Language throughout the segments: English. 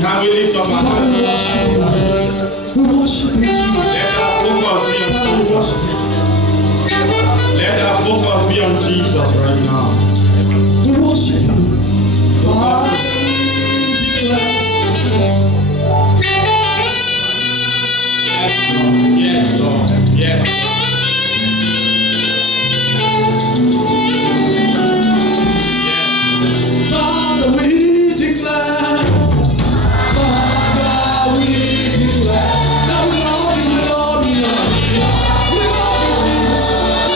Can we lift up our hands? We worship you, Jesus. Let our focus be on Jesus right now. We worship you. Yes, Lord. Yes, Lord. Father, we declare. Father, we declare that we love you, we love you, Lord. We love you, Jesus.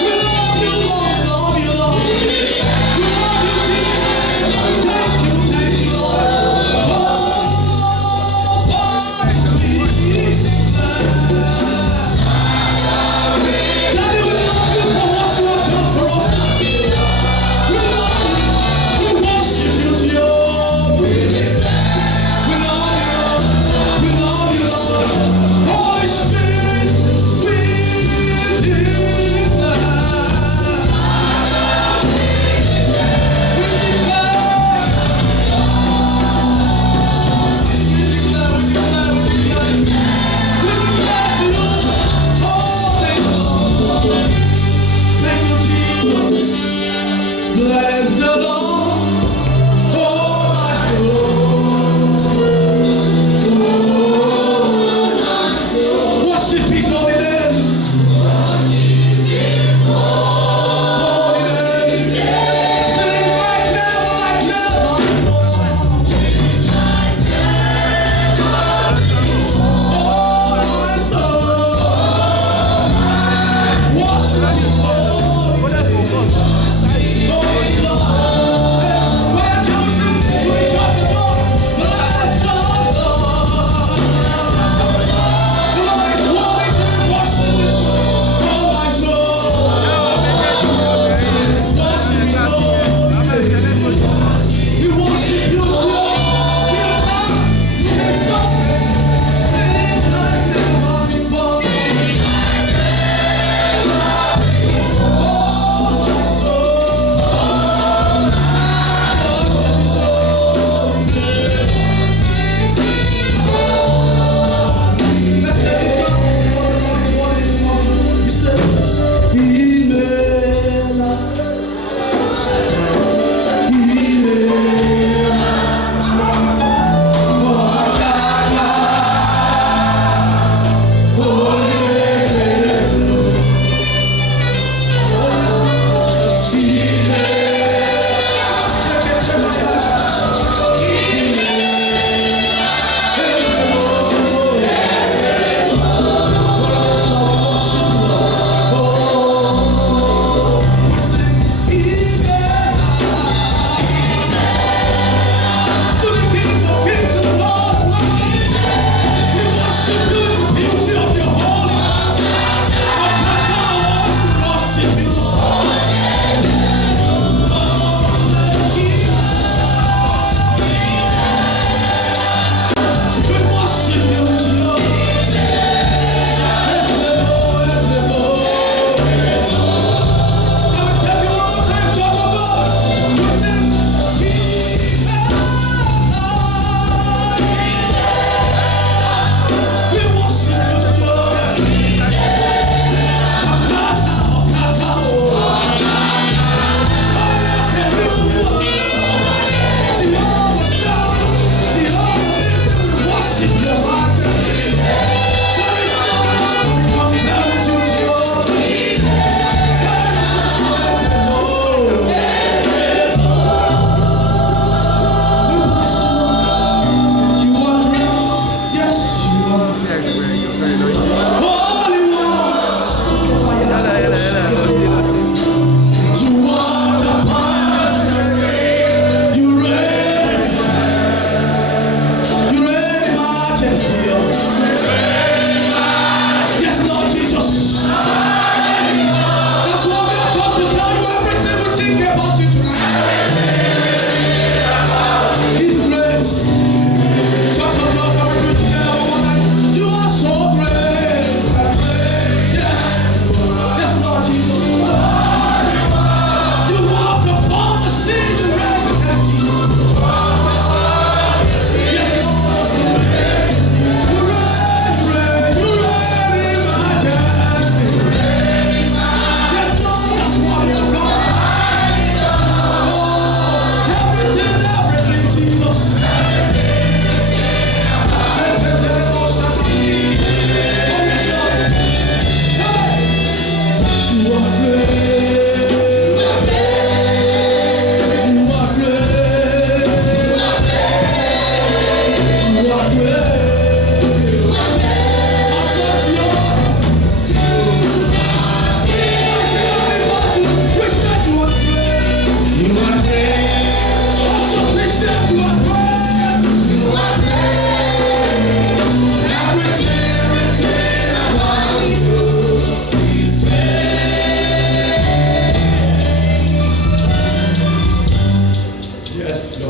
We love you, Lord. We love you, Lord. We love you, Jesus.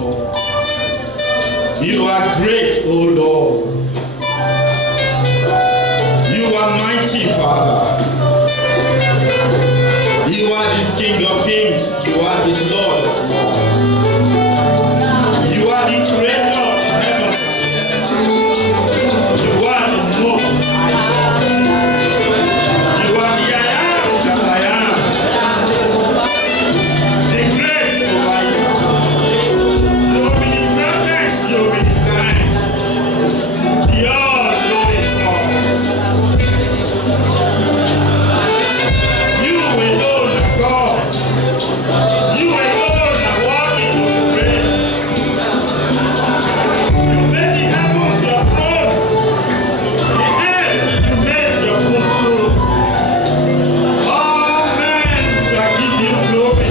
Lord. You are great, O Lord. You are mighty, Father. You are the King of Kings. You are the Lord of Lords. You are the Creator of the heavens and the earth. You are the Lord. You are the I am that I am. The great provider. You will be the present. You will be the time. The all-knowing God. You alone are God. You alone are worthy to be praised. You made the heavens your throne. The earth you made your footstool. All men shall give you glory.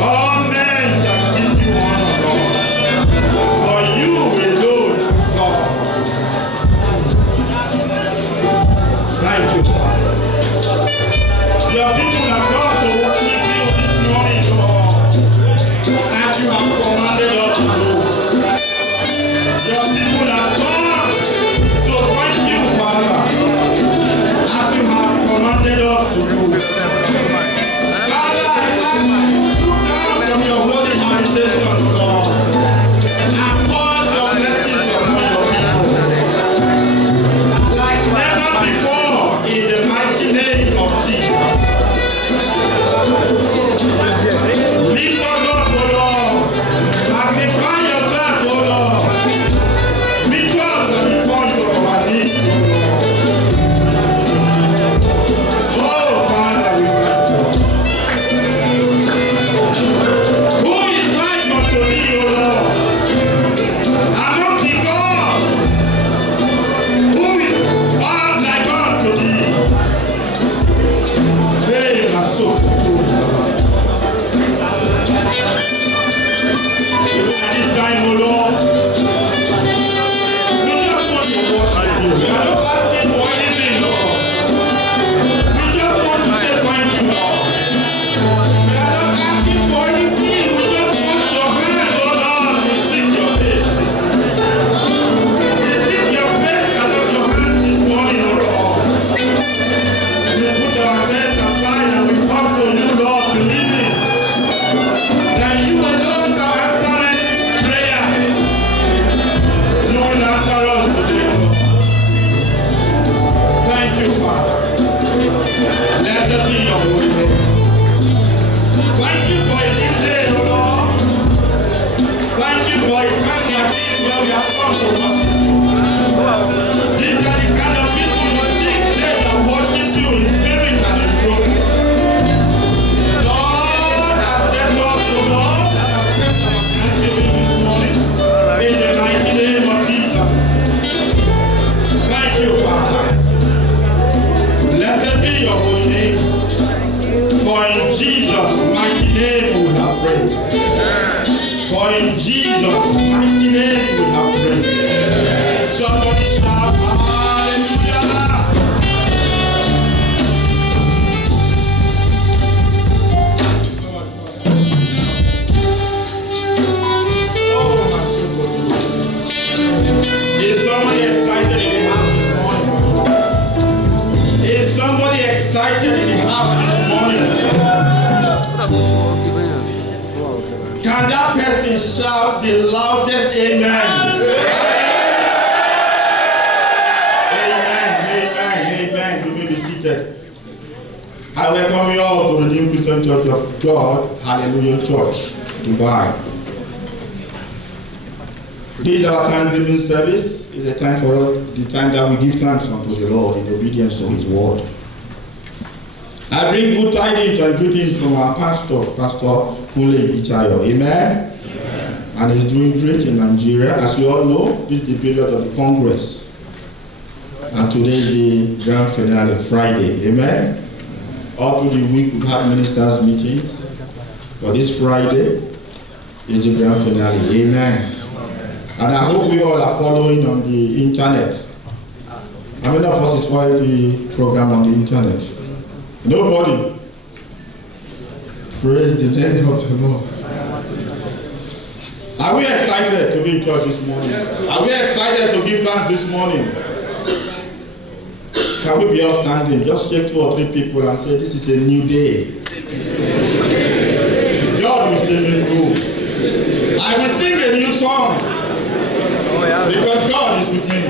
All men shall give you honor, Lord. For you alone are God. Thank you, Father. Your people have come to worship you this morning, Lord, as you have commanded us to do. Your people have come to thank you, Father, as you have commanded us to do. Father, I ask that you look down from your holy habitation, Lord, and pour your blessings upon your people, like never before, in the mighty name of Jesus. Lift us up, O Lord. Magnify yourself, O Lord. Meet us at the point of our needs, O Lord. Oh, Father, we thank you. Who is like unto thee, O Lord? Among the gods, who is all like unto thee? Hey, my soul, even at this time, O Lord, we just want to worship you. We are not asking for anything, Lord. We just want to say thank you, Lord. We are not asking for anything. We just want your hand, O Lord. We seek your face this morning. We seek your face and not your hand this morning, O Lord. We put ourselves aside and we come to you, Lord, believing that you alone can answer any prayer. You will answer us today, O Lord. Thank you, Father. Blessed be your holy name. Thank you for a new day, O Lord. Thank you for a time like this where we have come to worship you. These are the kind of people who seek today that worship you in spirit and in truth. Lord, accept us, O Lord, and accept our thanksgiving this morning. In the mighty name of Jesus. Thank you, Father. Blessed be your holy name. For in Jesus' mighty name we have prayed. For in Jesus' mighty name we have prayed. Somebody shout hallelujah. Oh, my soul. Is somebody excited in the house this morning? Is somebody excited in the house this morning? Can that person shout the loudest amen? Amen. You may be seated. I welcome you all to the New Christian Church of God, Hallelujah Church, Dubai. This is our Thanksgiving service. It's a time for us, the time that we give thanks unto the Lord in obedience to His word. I bring good tidings and greetings from our pastor, Pastor Kunle Ichayo. Amen? And he's doing great in Nigeria. As you all know, this is the period of the Congress. And today is the grand finale, Friday. Amen? All through the week we've had ministers' meetings. But this Friday is the grand finale. Amen? And I hope we all are following on the internet. How many of us is following the program on the internet? Nobody. Praise the name of the Lord. Are we excited to be in church this morning? Yes. Are we excited to give thanks this morning? Can we be outstanding? Just shake 2 or 3 people and say, this is a new day. God will see me through. I will sing a new song. Because God is with me.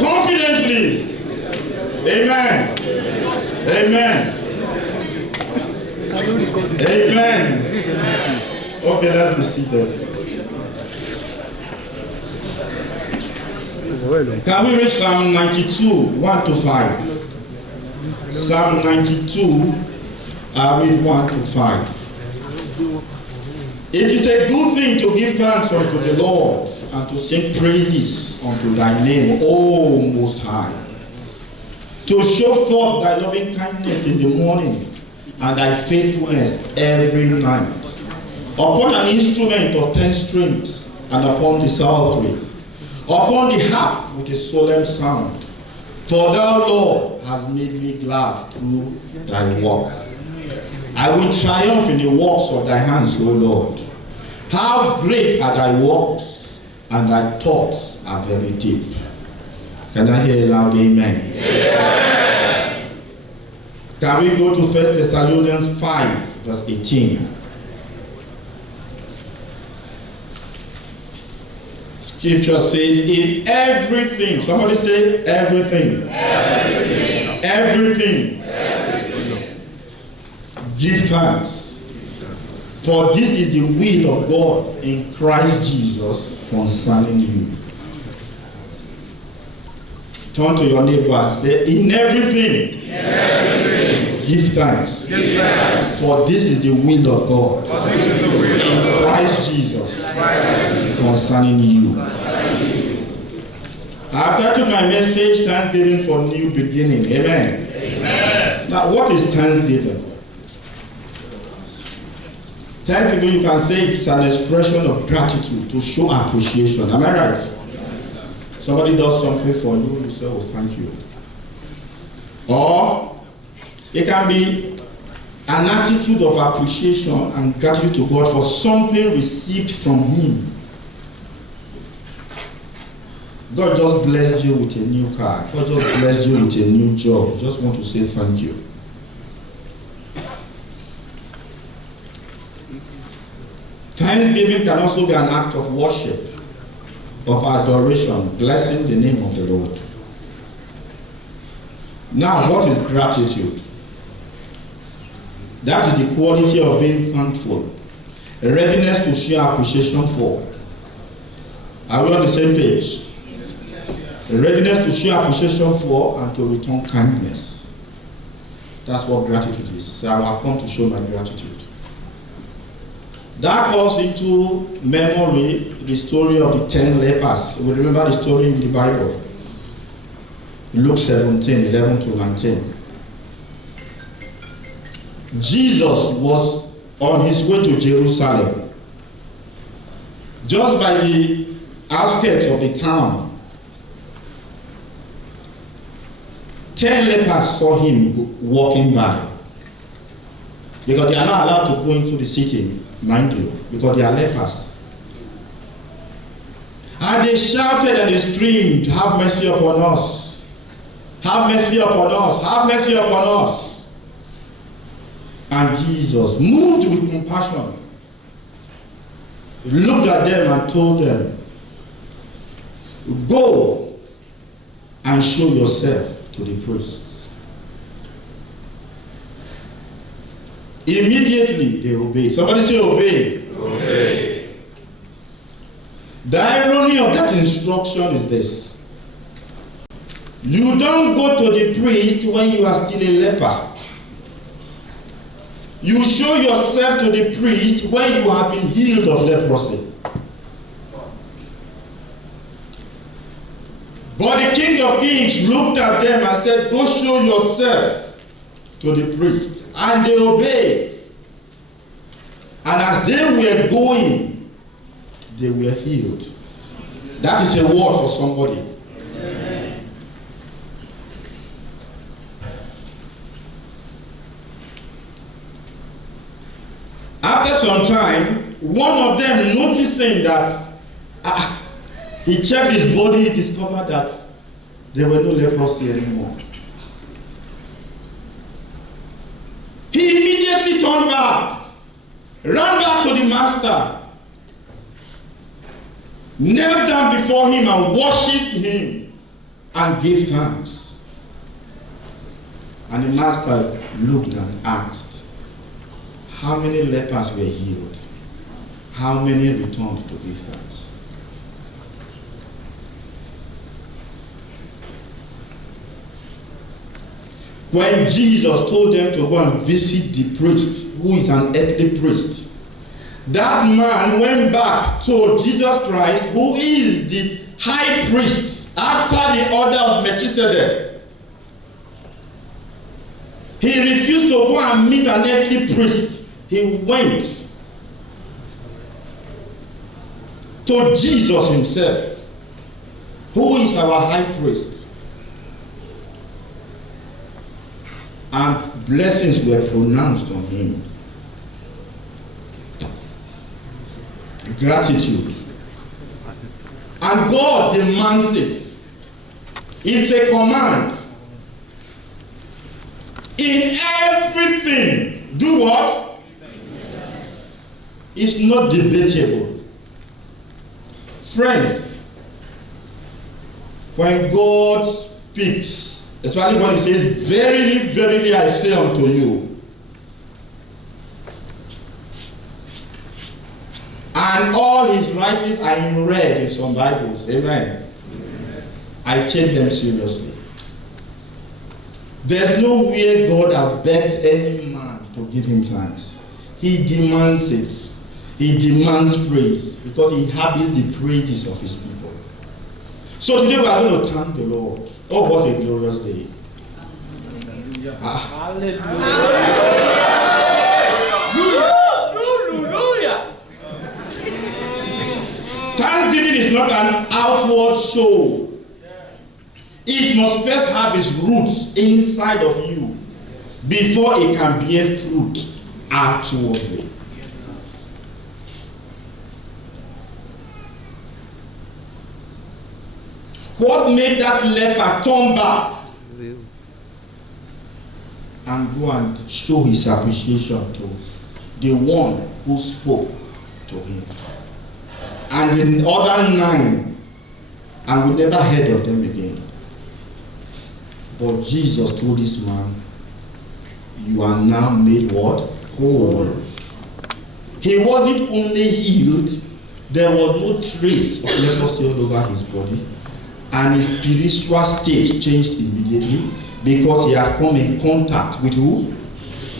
Confidently. Amen. Amen. Amen. Okay, let's be seated. Can we read Psalm 92, 1 to 5? Psalm 92, I read 1 to 5. It is a good thing to give thanks unto the Lord and to sing praises unto thy name, O Most High. To show forth thy loving kindness in the morning and thy faithfulness every night. Upon an instrument of 10 strings and upon the psaltery, upon the harp with a solemn sound. For thou, Lord, hast made me glad through thy work. I will triumph in the works of thy hands, O Lord. How great are thy works, and thy thoughts are very deep. Can I hear a loud amen? Amen. Can we go to 1 Thessalonians 5, verse 18? Scripture says, in everything, somebody say everything. Everything. Everything. Everything. Give thanks. For this is the will of God in Christ Jesus concerning you. Turn to your neighbor and say, in everything. In everything. Give thanks. Give thanks. For this is the will of God in Christ Jesus concerning you. I've titled my message, Thanksgiving for New Beginning. Amen. Amen. Now, what is Thanksgiving? Thanksgiving, you can say it's an expression of gratitude to show appreciation. Am I right? Somebody does something for you, you say, oh, thank you. Or it can be an attitude of appreciation and gratitude to God for something received from Him. God just blessed you with a new car. God just blessed you with a new job. Just want to say thank you. Thanksgiving can also be an act of worship, of adoration, blessing the name of the Lord. Now, what is gratitude? That is the quality of being thankful, a readiness to share appreciation for. Are we on the same page? A readiness to share appreciation for and to return kindness. That's what gratitude is. So I have come to show my gratitude. That calls into memory the story of the 10 lepers. We remember the story in the Bible. Luke 17, 11 to 19. Jesus was on his way to Jerusalem. Just by the outskirts of the town, 10 lepers saw him walking by. Because they are not allowed to go into the city, mind you, because they are lepers. And they shouted and they screamed, have mercy upon us. Have mercy upon us. Have mercy upon us. And Jesus, moved with compassion, looked at them and told them, go and show yourself to the priests. Immediately they obeyed. Somebody say obey. Obey. The irony of that instruction is this. You don't go to the priest when you are still a leper. You show yourself to the priest when you have been healed of leprosy. But the King of Kings looked at them and said, go show yourself to the priest. And they obeyed. And as they were going, they were healed. That is a word for somebody. Amen. After some time, one of them noticing that he checked his body, he discovered that there were no leprosy anymore. He immediately turned back, ran back to the master, knelt down before him and worshipped him and gave thanks. And the master looked and asked, how many lepers were healed? How many returned to give thanks? When Jesus told them to go and visit the priest, who is an earthly priest, that man went back to Jesus Christ, who is the high priest after the order of Melchizedek. He refused to go and meet an earthly priest. He went to Jesus himself, who is our high priest. And blessings were pronounced on him. Gratitude. And God demands it. It's a command. In everything, do what? It's not debatable. Friends, when God speaks, especially when he says, verily, verily, I say unto you, and all his writings are in red in some Bibles, amen. I take them seriously. There's no way God has begged any man to give him thanks. He demands it. He demands praise because he inhabits the praises of his people. So today we are going to thank the Lord. Oh, what a glorious day. Hallelujah. Thanksgiving is not an outward show. It must first have its roots inside of you before it can bear fruit outwardly. What made that leper turn back and go and show his appreciation to the one who spoke to him? And the other 9, and we never heard of them again. But Jesus told this man, you are now made what? Whole. He wasn't only healed, there was no trace of leprosy all over his body. And his spiritual state changed immediately because he had come in contact with who?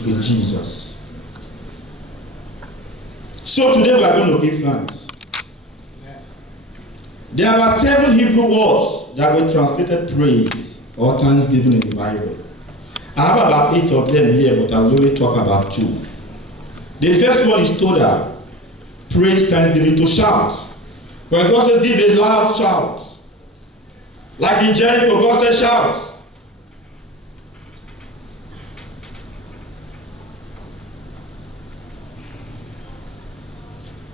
With Jesus. So today we are going to give thanks. There are 7 Hebrew words that were translated praise or thanksgiving in the Bible. I have about 8 of them here, but I will only talk about 2. The first one is Todah, praise, thanksgiving, to shout. When God says give a loud shout, like in Jericho, God said shout.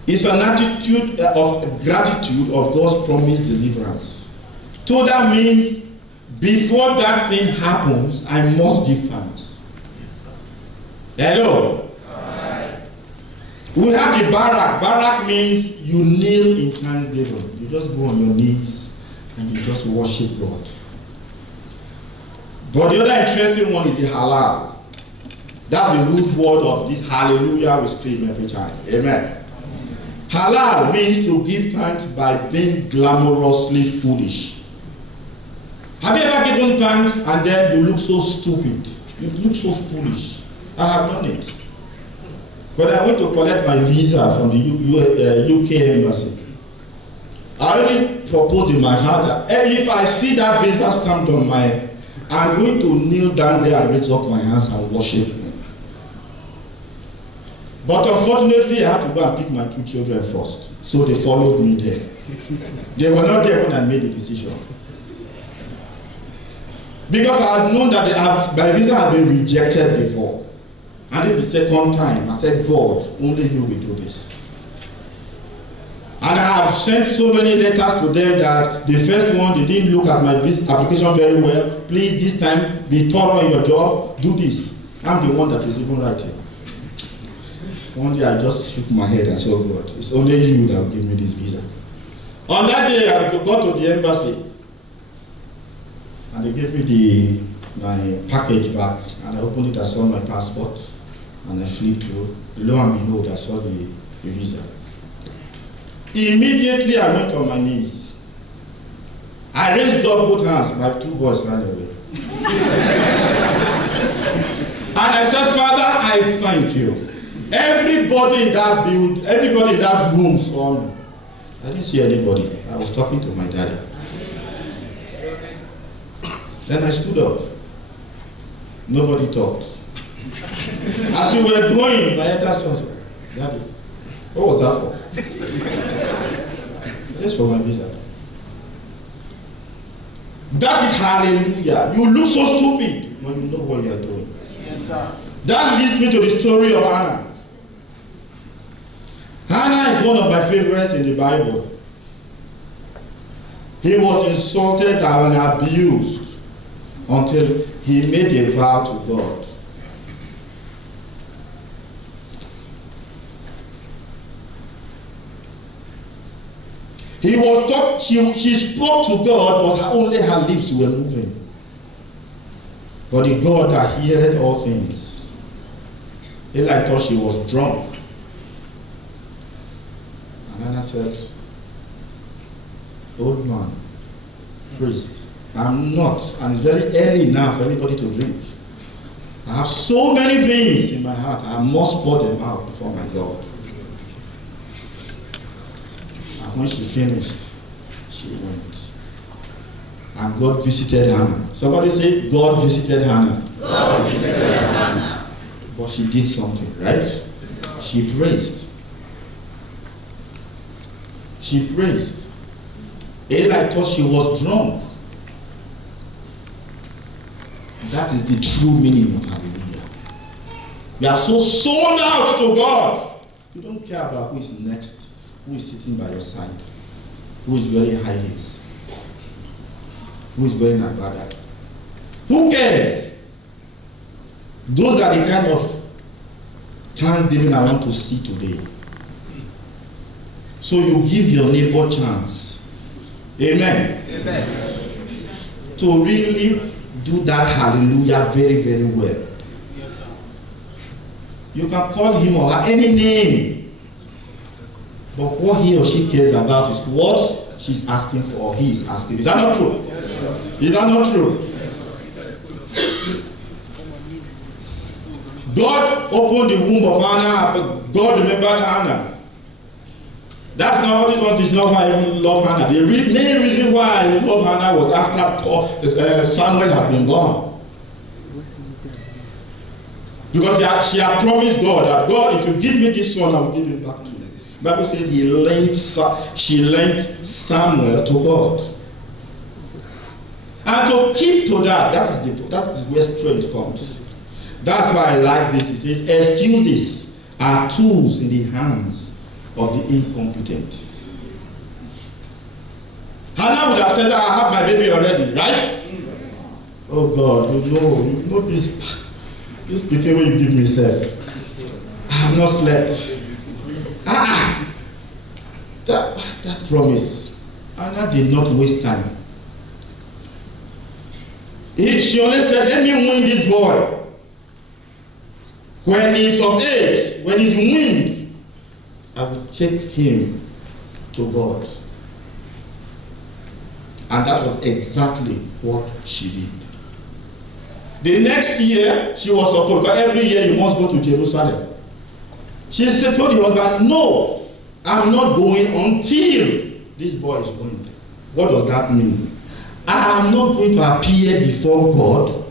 It's an attitude of gratitude of God's promised deliverance. Todah means before that thing happens, I must give thanks. Hello? Right. We have the barak. Barak means you kneel in thanksgiving. You just go on your knees and you just worship God. But the other interesting one is the halal. That's the root word of this hallelujah we scream every time. Amen. Halal means to give thanks by being glamorously foolish. Have you ever given thanks and then you look so stupid? You look so foolish. I have done it. But I went to collect my visa from the UK embassy. I already proposed in my heart that if I see that visa stamped on my, I'm going to kneel down there and raise up my hands and worship him. But unfortunately, I had to go and pick my 2 children first. So they followed me there. They were not there when I made the decision. Because I had known that my visa had been rejected before. And it's the second time. I said, God, only you will do this. I've sent so many letters to them that the first one, they didn't look at my visa application very well. Please, this time, be thorough in your job. Do this. I'm the one that is even writing. One day I just shook my head and said, oh God, it's only you that will give me this visa. On that day, I got to the embassy. And they gave me my package back. And I opened it, I saw my passport. And I flew through. Lo and behold, I saw the visa. Immediately, I went on my knees. I raised up both hands. My two boys ran away. And I said, Father, I thank you. Everybody in that everybody in that room saw me. I didn't see anybody. I was talking to my daddy. Then I stood up. Nobody talked. As we were going, my elder son said, Daddy, what was that for? Just for my visa. That is hallelujah. You look so stupid when you know what you are doing. Yes, sir. That leads me to the story of Hannah. Hannah is one of my favorites in the Bible. He was insulted and abused until he made a vow to God. He was taught, she spoke to God, but only her lips were moving. But the God that heareth all things. Eli thought she was drunk. And Hannah said, old man, priest, I'm not, and it's very early now for anybody to drink. I have so many things in my heart, I must pour them out before my God. And when she finished, she went. And God visited Hannah. Somebody say, God visited Hannah. God visited Hannah. But she did something, right? She praised. She praised. Eli thought she was drunk. That is the true meaning of hallelujah. You are so sold out to God. You don't care about who is next, who is sitting by your side, who is wearing high heels, who is wearing agbada. Who cares? Those are the kind of thanksgiving I want to see today. So you give your neighbor chance. Amen. Amen. To really do that hallelujah very, very well. Yes, sir. You can call him or her any name. But what he or she cares about is what she's asking for or he is asking. Is that not true? Yes, sir. Is that not true? God opened the womb of Hannah, but God remembered Hannah. That's not this one. Is not why I even love Hannah. The main reason why I love Hannah was after Samuel had been born. Because she had promised God that God, if you give me this son, I will give it back to you. The Bible says she lent Samuel to God. And to keep to that is where strength comes. That's why I like this. It says, excuses are tools in the hands of the incompetent. Hannah would have said, I have my baby already, right? Oh God, you know this speaking when you give me self. I have not slept. That promise. Hannah did not waste time. She only said, let me win this boy. When he's of age, when he's weaned, I will take him to God. And that was exactly what she did. The next year, she was supposed, because every year you must go to Jerusalem. She told the husband, no, I'm not going until this boy is weaned. What does that mean? I am not going to appear before God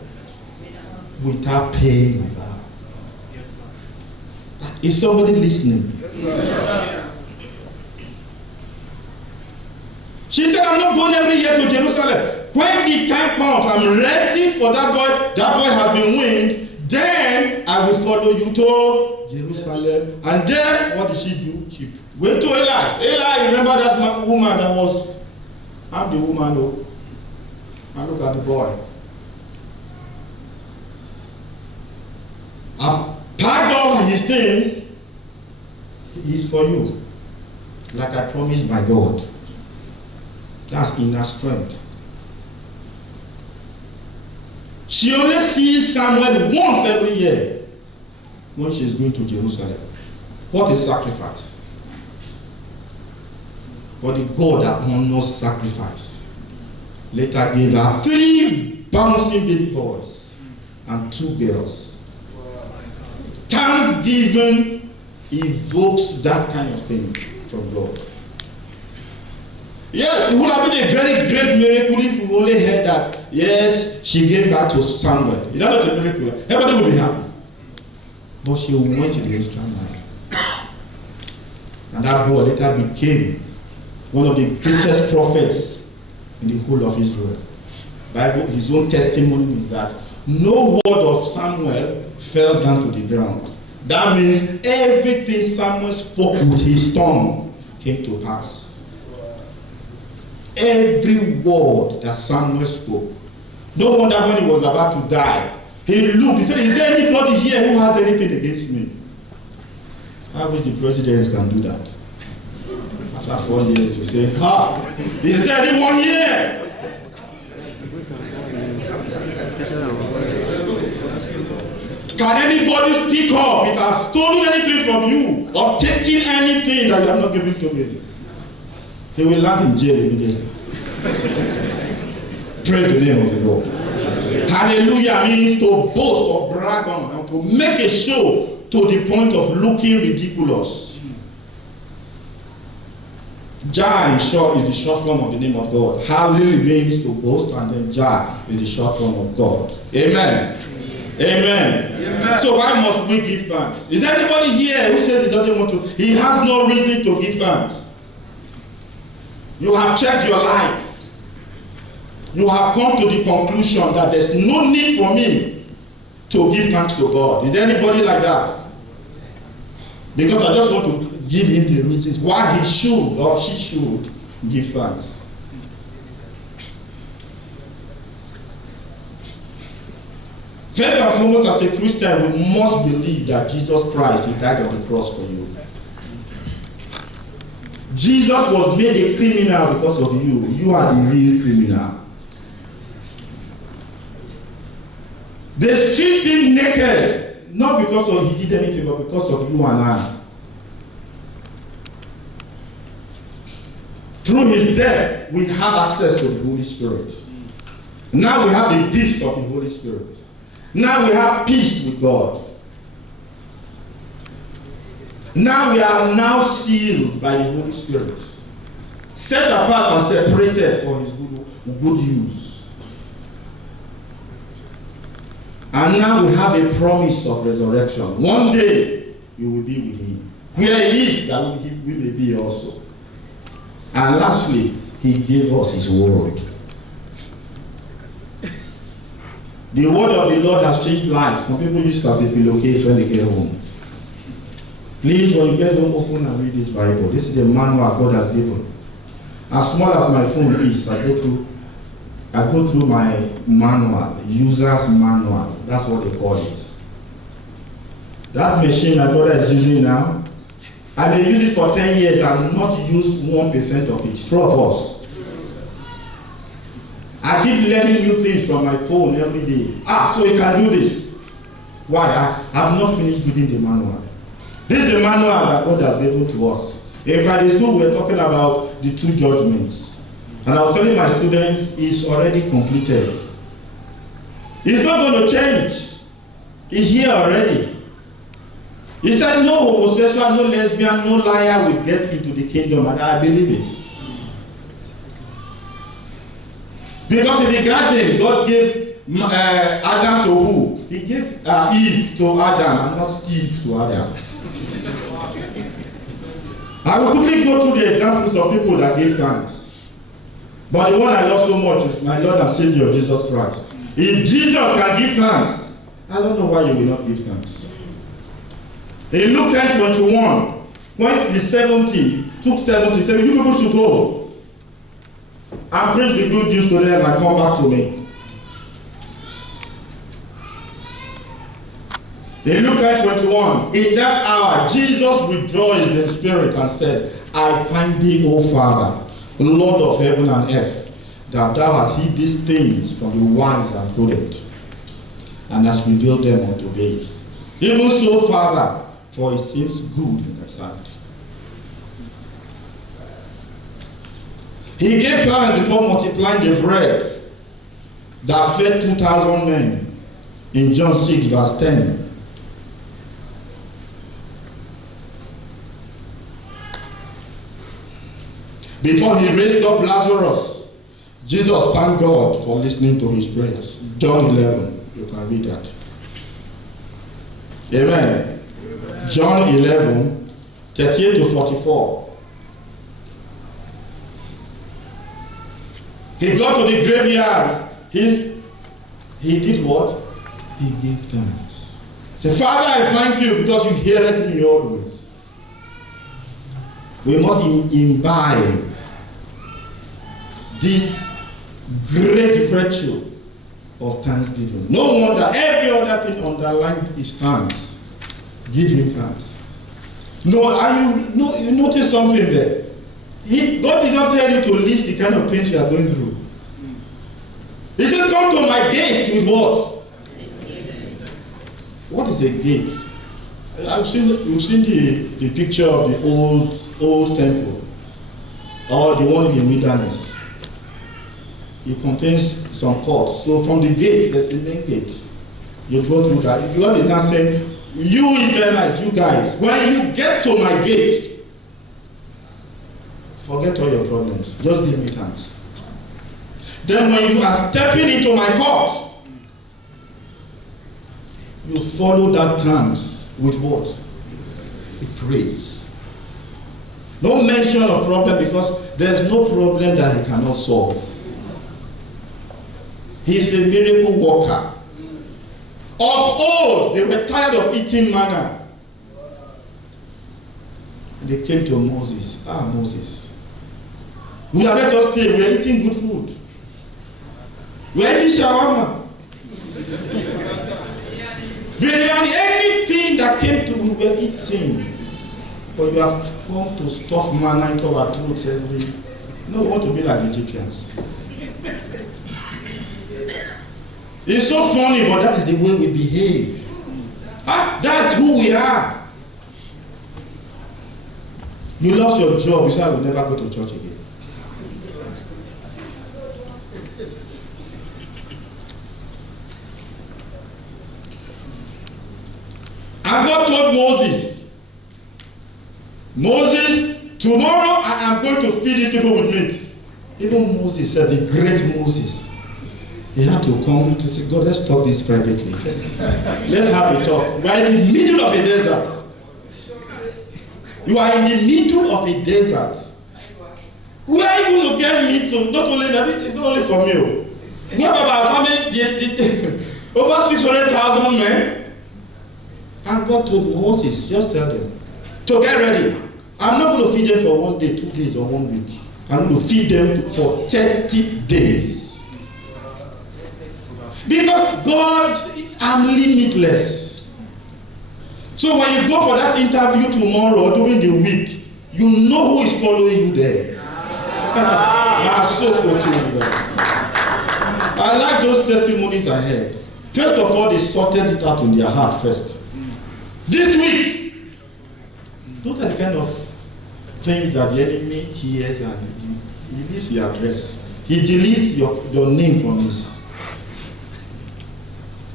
without paying my vow. Yes, sir. Is somebody listening? Yes, sir. She said, I'm not going every year to Jerusalem. When the time comes, I'm ready for that boy has been weaned, then I will follow you to Jerusalem. And then, what did she do? She went to Eli. Eli, remember that woman that was, I'm the woman though. And look at the boy. I've packed all his things. He's for you. Like I promised my God. That's inner strength. She only sees Samuel once every year when she's going to Jerusalem. What a sacrifice. But the God that honors sacrifice later gave her 3 bouncing baby boys and 2 girls. Thanksgiving evokes that kind of thing from God. Yeah, it would have been a very great miracle if we only heard that, yes, she gave that to Samuel. Is that not a miracle? Everybody would be happy. But she went the extra mile. And that boy later became one of the greatest prophets in the whole of Israel. Bible, his own testimony is that no word of Samuel fell down to the ground. That means everything Samuel spoke with his tongue came to pass. Every word that Samuel spoke. No wonder when he was about to die, he looked, he said, is there anybody here who has anything against me? I wish the presidents can do that. After 4 years, you say, ha, is there anyone here? Can anybody speak up if I've stolen anything from you or taken anything that you have not given to me? He will land in jail immediately. Pray the name of the Lord. Hallelujah means to boast or brag on and to make a show to the point of looking ridiculous. Jah in short is the short form of the name of God. Hallelujah means to boast, and then Jah is the short form of God. Amen. Amen. Amen. So why must we give thanks? Is there anybody here who says he doesn't want to? He has no reason to give thanks. You have checked your life. You have come to the conclusion that there's no need for me to give thanks to God. Is there anybody like that? Because I just want to give him the reasons why he should or she should give thanks. First and foremost, as a Christian, we must believe that Jesus Christ, he died on the cross for you. Jesus was made a criminal because of you. You are the real criminal. They stripped him naked, not because of he did anything, but because of you and I. Through his death, we have access to the Holy Spirit. Now we have the gift of the Holy Spirit. Now we have peace with God. Now we are now sealed by the Holy Spirit, set apart and separated for his good use. And now we have a promise of resurrection. One day you will be with him. Where he is, that we may be also. And lastly, he gave us his word. The word of the Lord has changed lives. Some people use it as a pillowcase when they get home. Please, when you get home, open and read this Bible. This is the manual God has given. As small as my phone is, I go through my manual, user's manual. That's what they call it. That machine my brother is using now, I may use it for 10 years and not use 1% of it. True of us. I keep learning new things from my phone every day. So you can do this. Why? I have not finished reading the manual. This is the manual that God has given to us. In Friday school, we were talking about the 2 judgments. And I was telling my students, it's already completed. It's not going to change. It's here already. He said, no homosexual, no lesbian, no liar will get into the kingdom, and I believe it. Because in the garden, God gave Adam to who? He gave Eve to Adam, and not Steve to Adam. I will quickly go through the examples of people that gave thanks. But the one I love so much is my Lord and Savior, Jesus Christ. If Jesus can give thanks, I don't know why you will not give thanks. In Luke 10:21, When the 70 took 70, said, you people should go and preach the good news to them and come back to me. In Luke 21, in that hour, Jesus rejoiced in spirit and said, I thank thee, O Father, Lord of heaven and earth, that thou hast hid these things from the wise and prudent, and hast revealed them unto babes. Even so, Father, for it seems good in thy sight. He gave thanks before multiplying the bread that fed 2,000 men in John 6, verse 10. Before he raised up Lazarus, Jesus thanked God for listening to his prayers. John 11, you can read that. Amen. John 11, 38 to 44. He got to the graveyard. He did what? He gave thanks. He said, Father, I thank you because you heareth me always. We must imbibe this great virtue of thanksgiving. No wonder every other thing underlined is thanks. Give him thanks. No, and you notice something there. God did not tell you to list the kind of things you are going through. He says, come to my gates with what? What is a gate? You've seen the picture of the old temple, or the one in the wilderness. It contains some courts. So from the gate, there's a main gate. You go through that. God is now saying, you Israelites, you guys, when you get to my gate, forget all your problems. Just give me thanks. Then when you are stepping into my court, you follow that thanks with what? With praise. No mention of problem, because there's no problem that he cannot solve. He's a miracle worker. Of old, they were tired of eating manna. And they came to Moses. Moses, you have let us stay. We are eating good food. We are eating shawarma. Biryani, anything that came to, we were eating. But you have come to stuff manna into our throats every. No, we want to be like the Egyptians. It's so funny, but that is the way we behave. That's who we are. You lost your job, you say, I will never go to church again. And God told Moses, tomorrow I am going to feed these people with meat. Even Moses said, the great Moses, he had to come to say, God, let's talk this privately. Let's have a talk. We are in the middle of a desert. You are in the middle of a desert. We are able to get meat, so not only that, it's not only for me. We have about how many? Over 600,000 men. And God told Moses, just tell them to get ready. I'm not going to feed them for 1 day, 2 days, or 1 week. I'm going to feed them for 30 days. Because God, I'm limitless. So when you go for that interview tomorrow or during the week, you know who is following you there. I like those testimonies I heard. First of all, they sorted it out in their heart first. This week, those are the kind of things that the enemy hears, and he leaves your address. He deletes your name from his.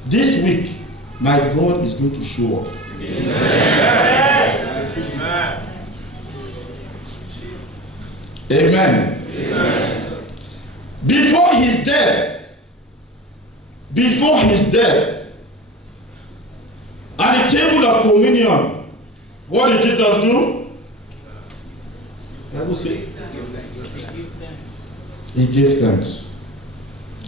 This week, my God is going to show up. Amen. Amen. Amen. Before his death, at the table of communion, what did Jesus do? The Bible says he gave thanks.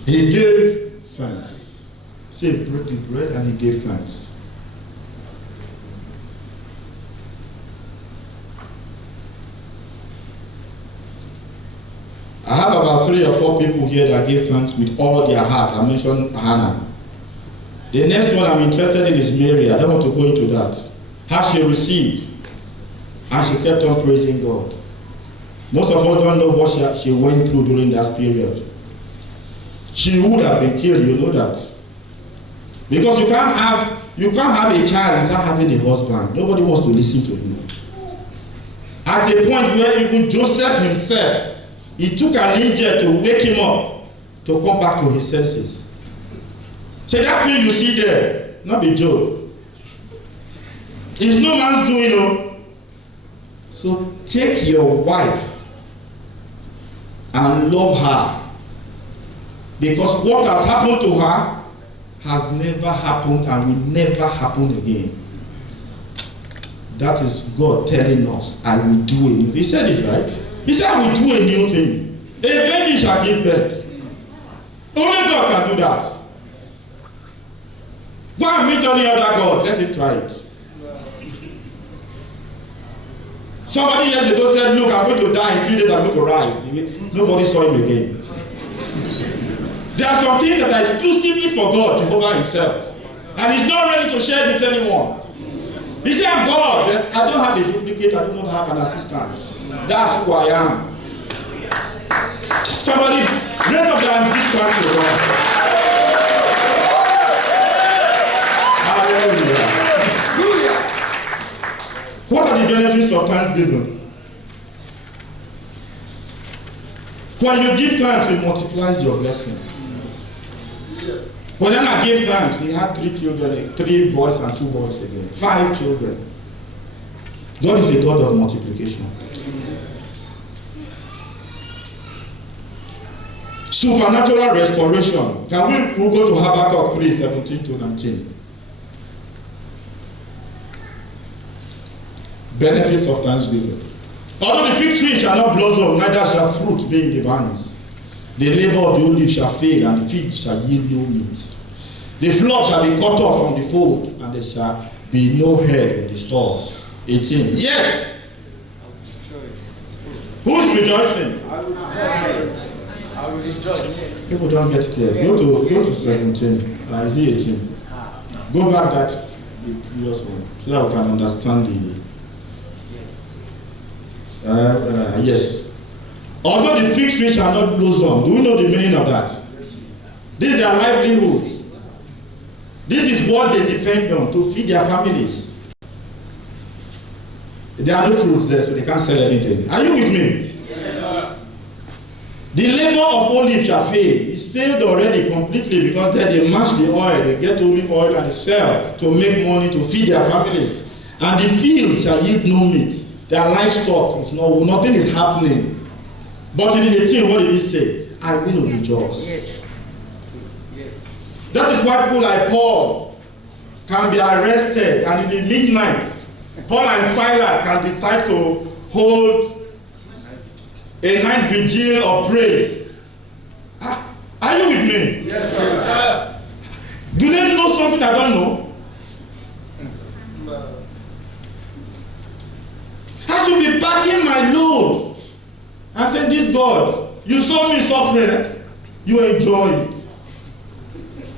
He gave thanks. He broke the bread and he gave thanks. I have about 3 or 4 people here that give thanks with all their heart. I mentioned Hannah. The next one I'm interested in is Mary. I don't want to go into that. How she received, and she kept on praising God. Most of us don't know what she went through during that period. She would have been killed, you know that. Because you can't have a child without having a husband. Nobody wants to listen to you. At a point where even Joseph himself, he took an angel to wake him up to come back to his senses. So that thing you see there, not be joke. It's no man's doing, no. So take your wife and love her. Because what has happened to her has never happened and will never happen again. That is God telling us, I will do a new thing. He said it, right? He said, I will do a new thing. A virgin shall give birth. Only God can do that. Go and meet any other God. Let him try it. Somebody years ago said, look, I'm going to die in 3 days, I'm going to rise. Nobody saw him again. There are some things that are exclusively for God, Jehovah himself. And he's not ready to share it with anyone. He said, I'm God. I don't have a duplicate, I do not have an assistant. That's who I am. Somebody, raise up their hand, give thanks to God. Hallelujah. What are the benefits of thanksgiving? When you give thanks, it multiplies your blessing. When Anna gave thanks, he had 3 children, 3 boys and 2 boys again. 5 children. God is a God of multiplication. Supernatural restoration. Can we go to Habakkuk 3:17-19? Benefits of thanksgiving. Although the fig tree shall not blossom, neither shall fruit be in the vines. The labor of the olive shall fail, and the fig shall yield no meat. The flock shall be cut off from the fold, and there shall be no head in the stalls. 18. Yes. Who's rejoicing? I will rejoice. People don't get it yet. Go to 17. Is it 18? Go back that the previous one, so that we can understand the. Yes. Although the fig tree shall not blossom, do we know the meaning of that? This is their livelihood. This is what they depend on to feed their families. There are no fruits there, so they can't sell anything. Are you with me? Yes. The labor of olive shall fail. It's failed already completely because then they mash the oil, they get olive oil and they sell to make money to feed their families. And the fields shall yield no meat. Their livestock is nothing is happening. But in 18, what did he say? I will rejoice. Yes. Yes. That is why people like Paul can be arrested, and in the midnight, Paul and Silas can decide to hold a night vigil of praise. Are you with me? Yes, sir. Do they know something I don't know? I should be packing my load and say, this God, you saw me suffering, you enjoy it.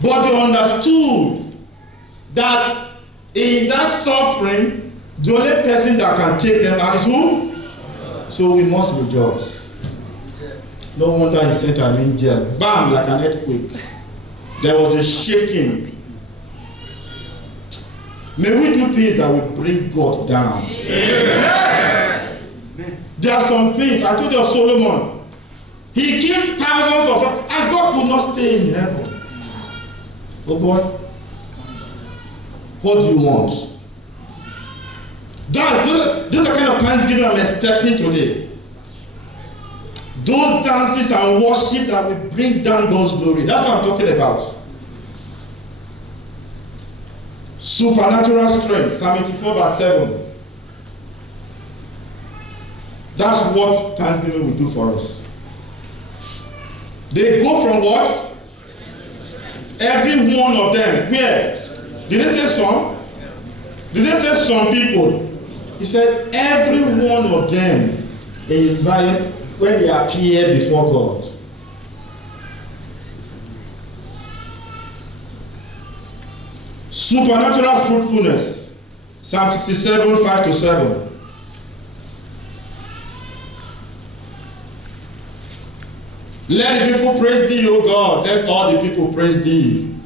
But they understood that in that suffering, the only person that can take them out is who? So we must rejoice. No wonder he sent an angel, bam, like an earthquake. There was a shaking. May we do things that will bring God down. Amen. There are some things, I told you of Solomon. He killed thousands of them, and God could not stay in heaven. Oh boy, what do you want? Those are the kind of thanksgiving I'm expecting today. Those dances and worship that will bring down God's glory. That's what I'm talking about. Supernatural strength, Psalm 84 verse 7. That's what thanksgiving will do for us. They go from what? Every one of them. Where? Did they say some? Did they say some people? He said every one of them in Zion. when they appear before God. Supernatural fruitfulness. Psalm 67, 5-7. Let the people praise thee, O God. Let all the people praise thee.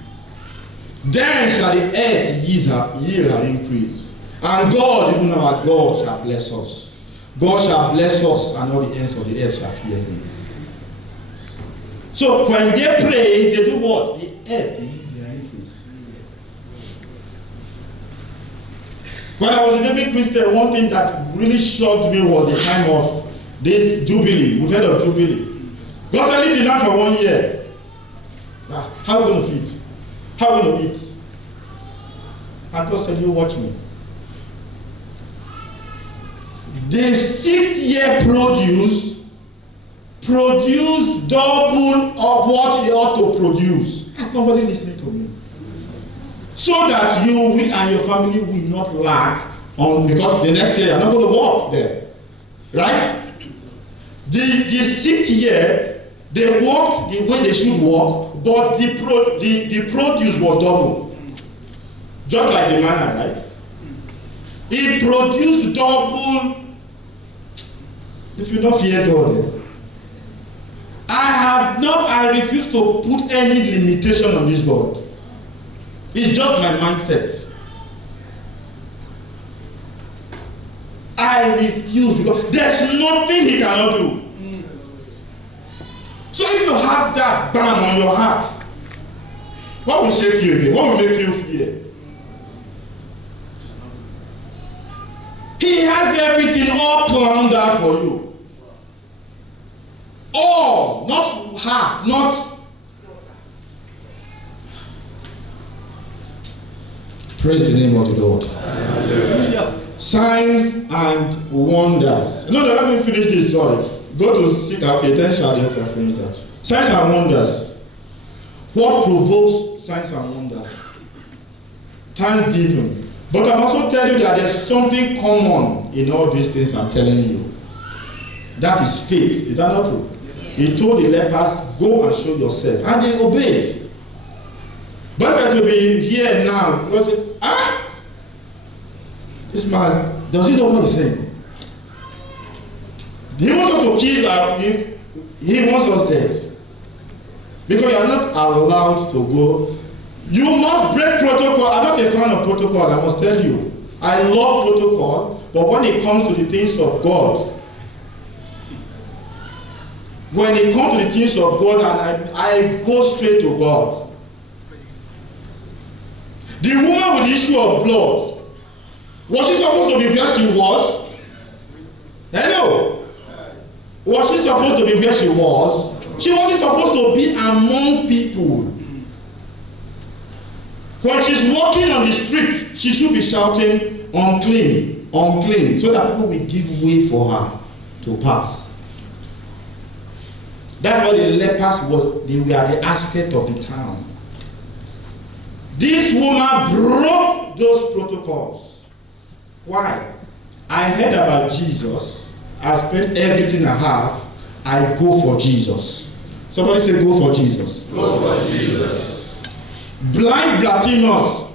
Then shall the earth yield her increase. And God, even our God, shall bless us. God shall bless us, and all the ends of the earth shall fear him. So when they praise, they do what? The earth yields their increase. When I was a baby Christian, one thing that really shocked me was the time of this Jubilee. We've heard of Jubilee. God said, leave the land for 1 year. How are we going to feed? How are we going to eat? And God said, you watch me. The 6th year produced double of what he ought to produce. Is somebody listening to me? So that you and your family will not lack on, because the next year you're not going to work there. Right? The 6th year, they worked the way they should work, but the produce was double. Just like the manna, right? It produced double. If you don't fear God, I refuse to put any limitation on this God. It's just my mindset. I refuse, because there's nothing he cannot do. So if you have that bam on your heart, what will shake you again? What will make you fear? He has everything all planned out for you. All, not half, not. Praise the name of the Lord. Hallelujah. Signs and wonders. No, let me finish this, sorry. Go to 6, okay, then shall the help finish that. Signs and wonders. What provokes signs and wonders? Thanksgiving. But I'm also telling you that there's something common in all these things I'm telling you. That is faith. Is that not true? He told the lepers, go and show yourself. And they obeyed. But to be here now, because, this man, does he know what he's saying? He wants us to kill, he wants us dead. Because you are not allowed to go. You must break protocol. I'm not a fan of protocol, I must tell you. I love protocol, but when it comes to the things of God, when it comes to the things of God, and I go straight to God. The woman with the issue of blood, was she supposed to be where she was? Hello? Was she supposed to be where she was? She wasn't supposed to be among people. When she's walking on the street, she should be shouting, unclean, unclean, so that people will give way for her to pass. That's why the lepers they were the outskirts of the town. This woman broke those protocols. Why? I heard about Jesus. I spent everything I have. I go for Jesus. Somebody say, go for Jesus. Go for Jesus. Blind Bartimaeus.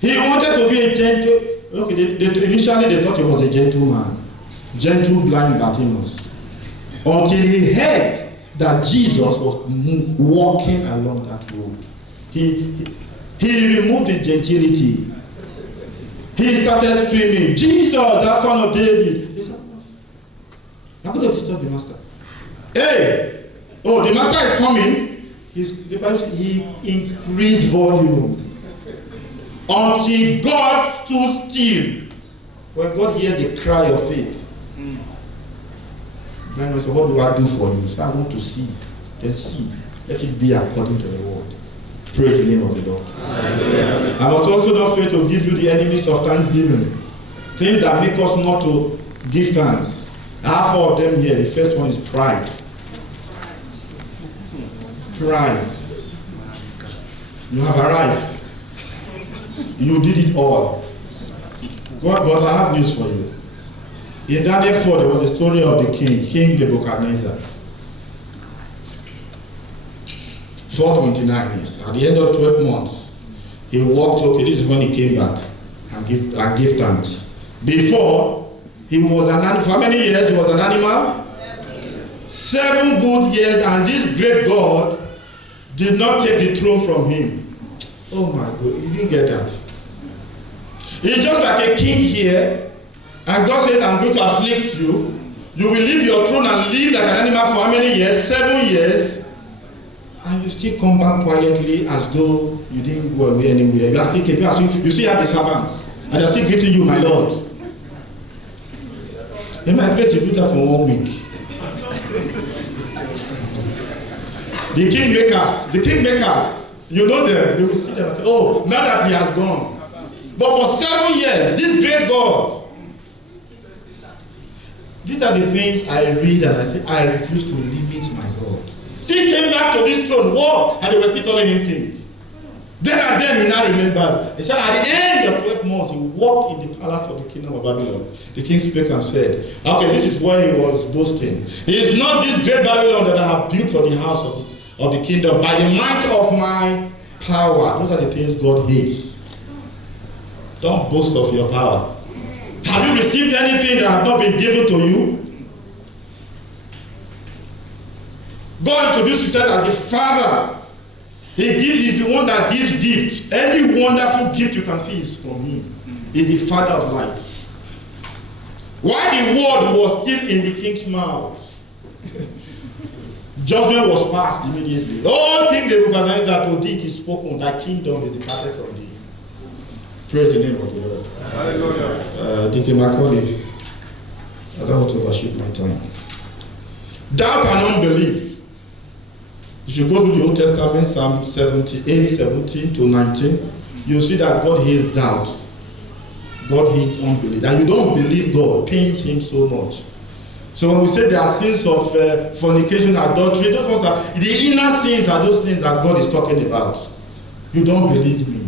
He wanted to be a gentle. Okay, initially they thought he was a gentleman. Gentle blind Bartimaeus. Until he heard that Jesus was walking along that road. He removed his gentility. He started screaming, Jesus, that son of David. He said, I'm going to disturb the master. Hey! Oh, the master is coming. The Bible says he increased volume until God stood still. When God hears the cry of faith, then so what do I do for you? So I want to see. Then see. Let it be according to the word. Praise the name of the Lord. Amen. I must also not fail to give you the enemies of thanksgiving. Things that make us not to give thanks. I have 4 of them here. The first one is pride. Pride. You have arrived. You did it all. God, but I have news for you. In Daniel 4, there was a story of the King Nebuchadnezzar. 429 years. At the end of 12 months, he walked, okay, this is when he came back and give thanks. Before, he was an animal. For how many years he was an animal? 7 good years, and this great God did not take the throne from him. Oh my God, you didn't get that. It's just like a king here, and God says, I'm going to afflict you. You will leave your throne and live like an animal for how many years? 7 years. And you still come back quietly as though you didn't go away anywhere. You are still keeping, you still have the servants, and they are still greeting you, my Lord. In my place, you do that for 1 week. The kingmakers, you know them, they will see them and say, oh, now that he has gone. But for 7 years, this great God. These are the things I read and I say, I refuse to limit my God. He came back to this throne, war, and they were still calling him king. Then and then he now remembered. He said, at the end of 12 months, he walked in the palace of the kingdom of Babylon. The king spake and said, okay, this is where he was boasting. It is not this great Babylon that I have built for the house of the kingdom by the might of my power. Those are the things God hates. Don't boast of your power. Have you received anything that has not been given to you? God introduced himself as the Father. He's the one that gives gifts. Every wonderful gift you can see is from him. He's the Father of lights. While the word was still in the king's mouth, judgment was passed immediately. Oh, King Nebuchadnezzar, to thee it is spoken, thy kingdom is departed from thee. Praise the name of the Lord. Hallelujah. Deacon Macaulay, I don't want to overshoot my time. Doubt and unbelief. If you go to the Old Testament, Psalm 78, 17 to 19, you'll see that God hates doubt. God hates unbelief. That you don't believe God pains him so much. So when we say there are sins of fornication, adultery, those ones are, the inner sins are those things that God is talking about. You don't believe me.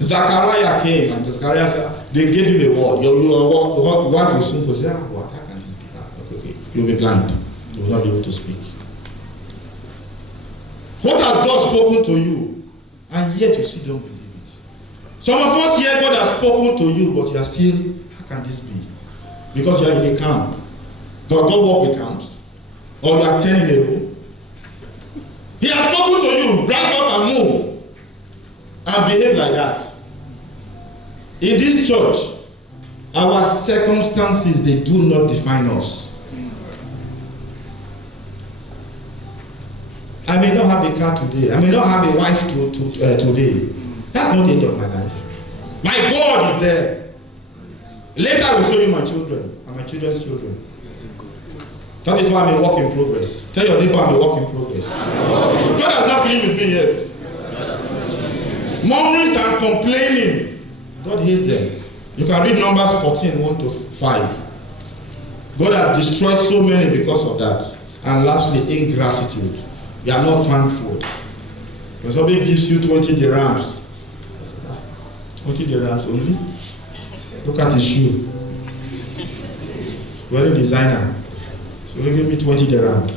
Zachariah came and Zachariah said, they gave him a word. Your wife will soon say, what? How can this be? Okay. You'll be blind. You will not be able to speak. What has God spoken to you? And yet you still don't believe it. Some of us here, God has spoken to you, but you are still, how can this be? Because you are in a camp. Does God work with camps? Or you are 10 in a row? He has spoken to you, rise up and move. And behave like that. In this church, our circumstances, they do not define us. I may not have a car today. I may not have a wife today. That's not the end of my life. My God is there. Later I will show you my children and my children's children. That is why I'm a work in progress. Tell your neighbor I'm a work in progress. God has not finished with me yet. Murmurings and complaining, God hates them. You can read Numbers 14, 1 to 5. God has destroyed so many because of that. And lastly, ingratitude. You are not thankful. When somebody gives you 20 dirhams, 20 dirhams only? Look at his shoe. Wearing designer. So he gave me 20 dirhams.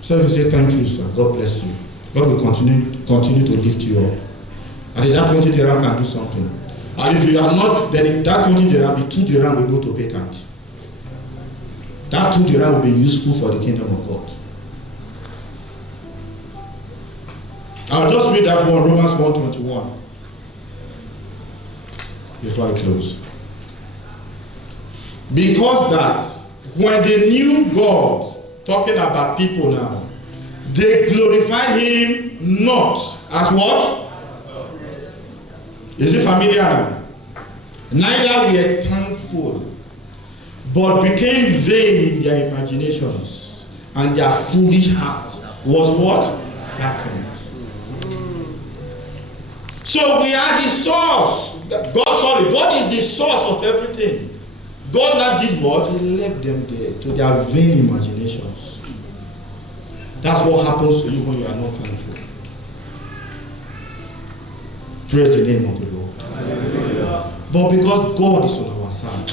So you say, thank you, sir. God bless you. God will continue to lift you up. And that 20 dirham can do something. And if you are not, then that 20 dirham, the 2 dirham will go to pay tax. That 2 dirham will be useful for the kingdom of God. I'll just read that one, Romans 1:21, before I close. Because that when they knew God, talking about people now, they glorified him not as what? Is it familiar now? Neither were thankful, but became vain in their imaginations, and their foolish heart was what? Darkened. So we are the source. God is the source of everything. God now did what? He left them there to their vain imaginations. That's what happens to you when you are not thankful. Praise the name of the Lord. Hallelujah. but because God is on our side.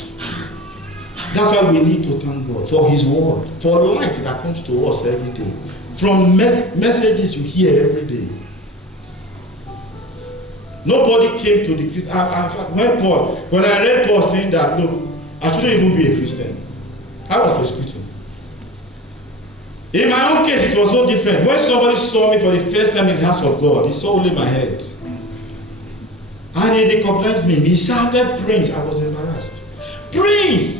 That's why we need to thank God for His word, for light that comes to us every day, from messages you hear every day. Nobody came to the Christian. When I read Paul saying that, look, I shouldn't even be a Christian, I was persecuted. In my own case, it was so different. When somebody saw me for the first time in the house of God, he saw only my head. And he recognized me. He shouted, "Prince." I was embarrassed. "Prince!"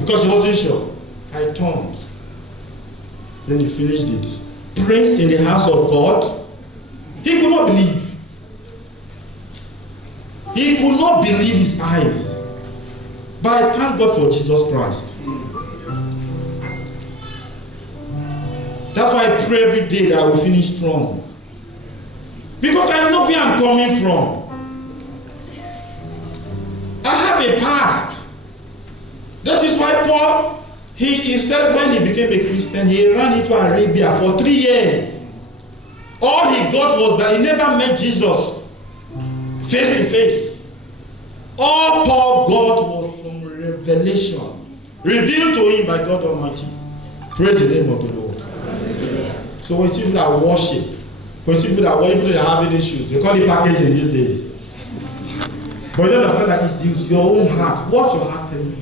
Because he wasn't sure. I turned. Then he finished it. "Prince in the house of God?" He could not believe. He could not believe his eyes. But I thank God for Jesus Christ. That's why I pray every day that I will finish strong. Because I know where I'm coming from. I have a past. That is why Paul, he said when he became a Christian, he ran into Arabia for 3 years. All he got was that he never met Jesus face to face. All Paul got was from revelation, revealed to him by God Almighty. Praise the name of the Lord. So when people that worship, when people that are having issues, they call it packaging these days. But you understand that it's your own heart. What your heart telling you?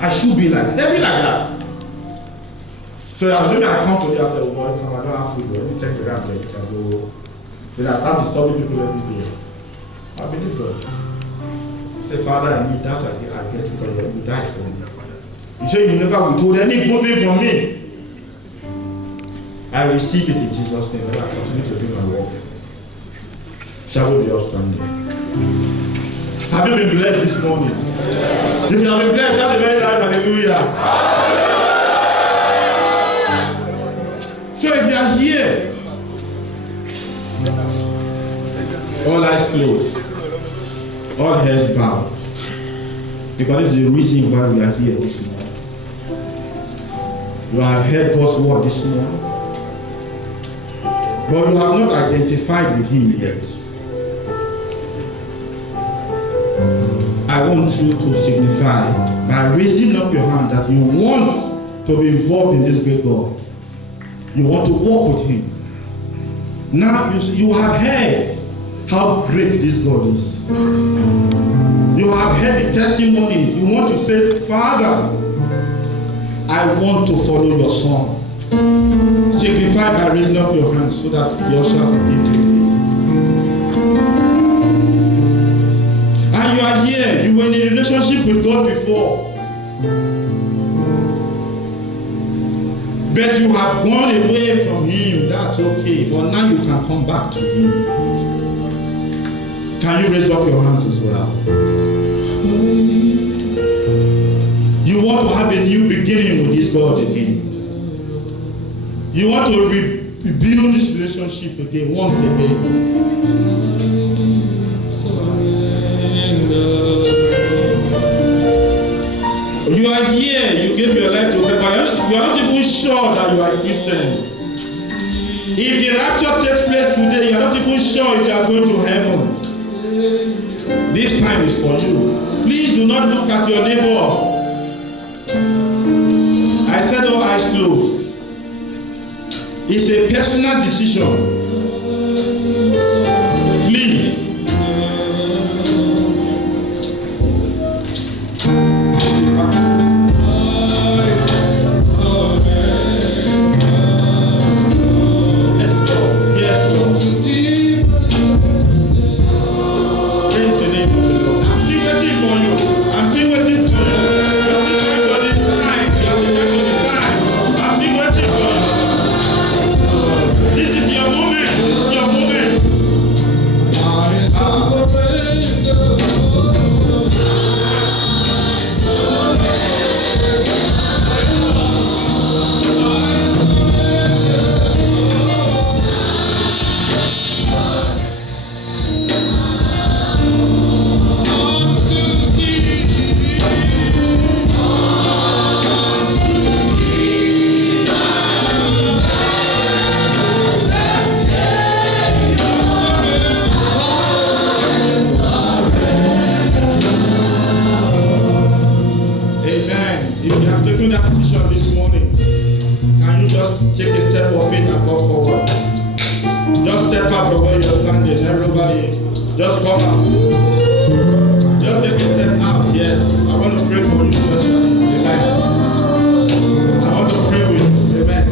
I should be like, let me like that. So I come to you and say, "Oh, I don't have food. Let me check the ground there." Then I start disturbing people every day. I believe God. Say, "Father, I need that. I get it because you died for me. You say you never withhold any good thing from me." I receive it in Jesus' name, and I continue to do my work. Shall we be all standing? Have you been blessed this morning? If you have been blessed, that's a very loud hallelujah. So if you are here, all eyes closed, all heads bowed, because this is the reason why we are here this morning. You have heard God's word this morning, but you have not identified with Him yet. I want you to signify by raising up your hand that you want to be involved in this great God. You want to walk with Him. Now you have heard how great this God is. You have heard the testimonies. You want to say, "Father, I want to follow your Son." Signify by raising up your hands so that the usher will give you. And you are here. You were in a relationship with God before, but you have gone away from Him. That's okay. But now you can come back to Him. Can you raise up your hands as well? You want to have a new beginning with this God again. You want to rebuild this relationship again, once again. You are here, you gave your life to God, but you are not even sure that you are a Christian. If the rapture takes place today, you are not even sure if you are going to heaven. This time is for you. Please do not look at your neighbor. I said all eyes closed. It's a personal decision. Please. This is your moment. Amen. If you have taken that decision this morning, can you just take a step of faith and go forward? Just step out from where you're standing. Everybody, just come out. Just take a step out. Yes. I want to pray for you especially. Amen. I want to pray with you. Amen.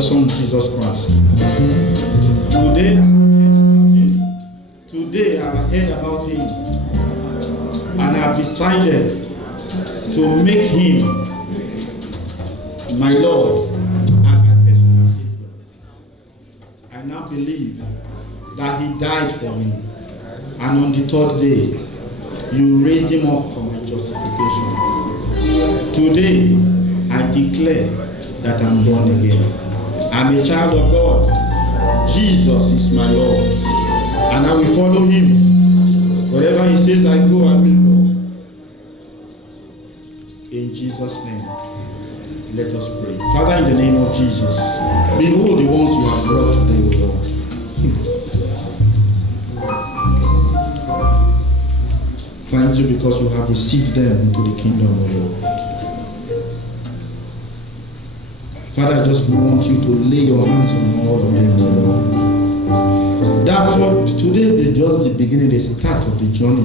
Son Jesus Christ. Today I have heard about him and I have decided to make him my Lord and my personal Savior. I now believe that he died for me and on the third day you raised him up for my justification. Today I declare that I'm born again. I'm a child of God. Jesus is my Lord. And I will follow him. Wherever he says I go, I will go. In Jesus' name, let us pray. Father, in the name of Jesus, behold the ones you have brought today, O Lord. Thank you because you have received them into the kingdom, O Lord. Father, I just want you to lay your hands on all of them, Lord. Therefore, today is just the beginning, the start of the journey.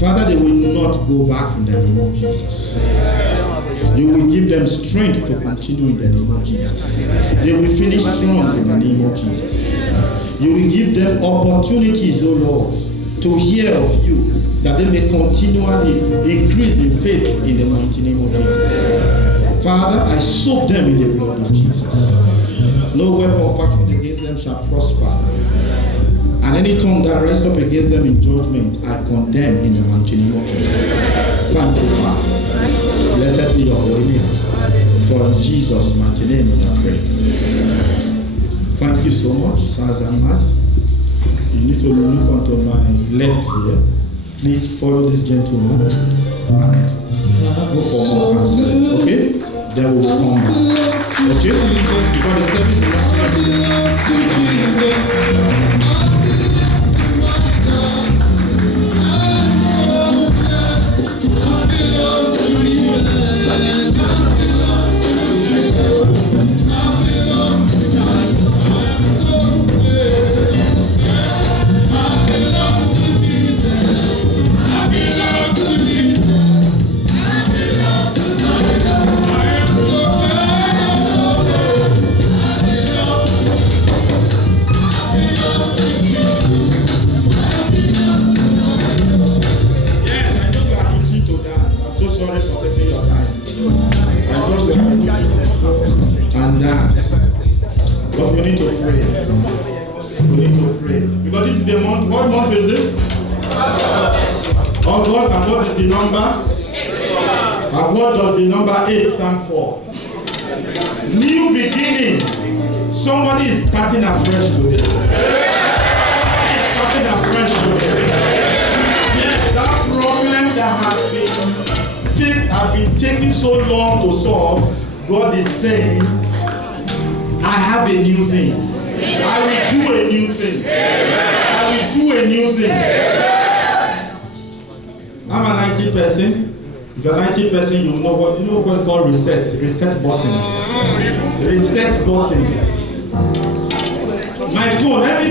Father, they will not go back in the name of Jesus. You will give them strength to continue in the name of Jesus. They will finish strong in the name of Jesus. You will give them opportunities, O Lord, to hear of you, that they may continually increase in faith in the mighty name of Jesus. Father, I soak them in the blood of Jesus. No weapon fashioned against them shall prosper. And any tongue that rises up against them in judgment, I condemn in the mighty name of Jesus. Thank you, Father. Blessed be your holy name. For in Jesus' mighty name we pray. Thank you so much, Sirs and Mas. You need to look onto my left here. Please follow this gentleman and go for more counseling. Okay? Then we will come back. Okay? For the service God is saying, I have a new thing. I will do a new thing. I will do a new thing. I'm a 90 person. If you're a 90 person, you know what's called reset. Reset button. Reset button.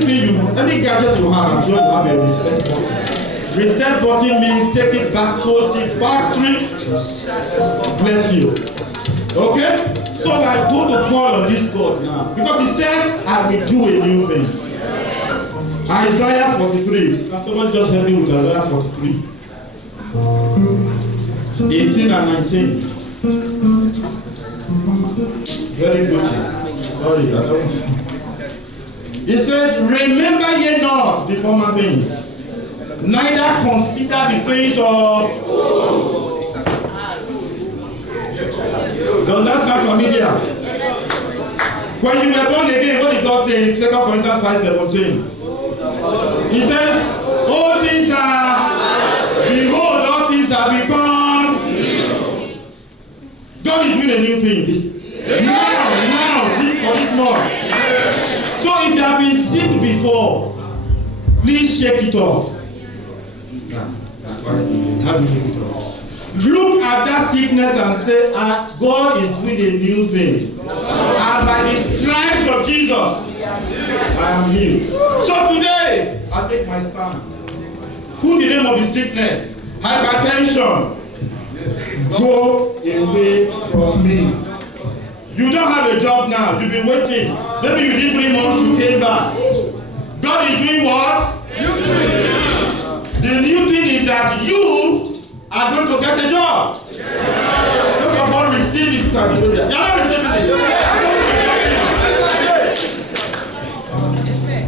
any gadget you have, I'm sure you have a reset button. Reset button means take it back to the factory. Bless you. Okay? So I go to call on this God now. Because he said, I will do a new thing. Isaiah 43. Can someone just help me with Isaiah 43? 18 and 19. Very good. Sorry, I don't. He says, remember ye not the former things, neither consider the things of old. Does that sound familiar? When you were born again, what did God say in 2 Corinthians 5:17? He says, all things are, behold, all things are become new. God is doing a new thing. Now, for this month. So if you have been sick before, please shake it off. How do you shake it off? Look at that sickness and say, God is doing a new thing. And by the stripes of Jesus, I am healed. So today, I take my stand. Put the name of the sickness, hypertension, go away from me. You don't have a job now. You've been waiting. Maybe you did 3 months, you came back. God is doing what? The new thing is that you are going to get a job. First of all, receive this category. You are not receiving it.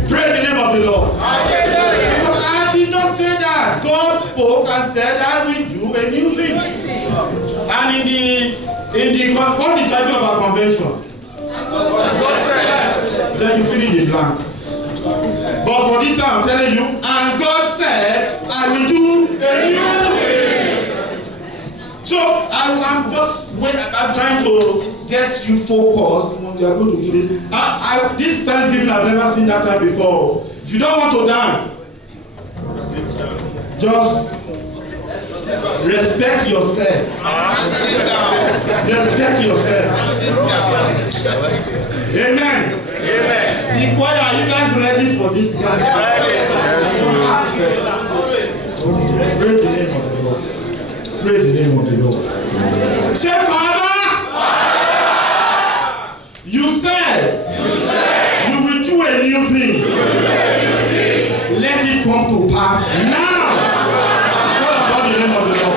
Praise the name of the Lord. Because I did not say that. God spoke and said, I will do a new thing. And what's the title of our convention? Then you fill in the blanks. But for this time I'm telling you, and God said, I will do a new thing. So I'm trying to get you focused when we are going to do this. This Thanksgiving I've never seen that time before. If you don't want to dance, just respect yourself. Sit down. Respect yourself. Amen. Amen. The choir, are you guys ready for this dance? Praise the name of the Lord. Praise the name of the Lord. Say, Father, you said you will do a new thing. Let it come to pass now. The name of the Lord.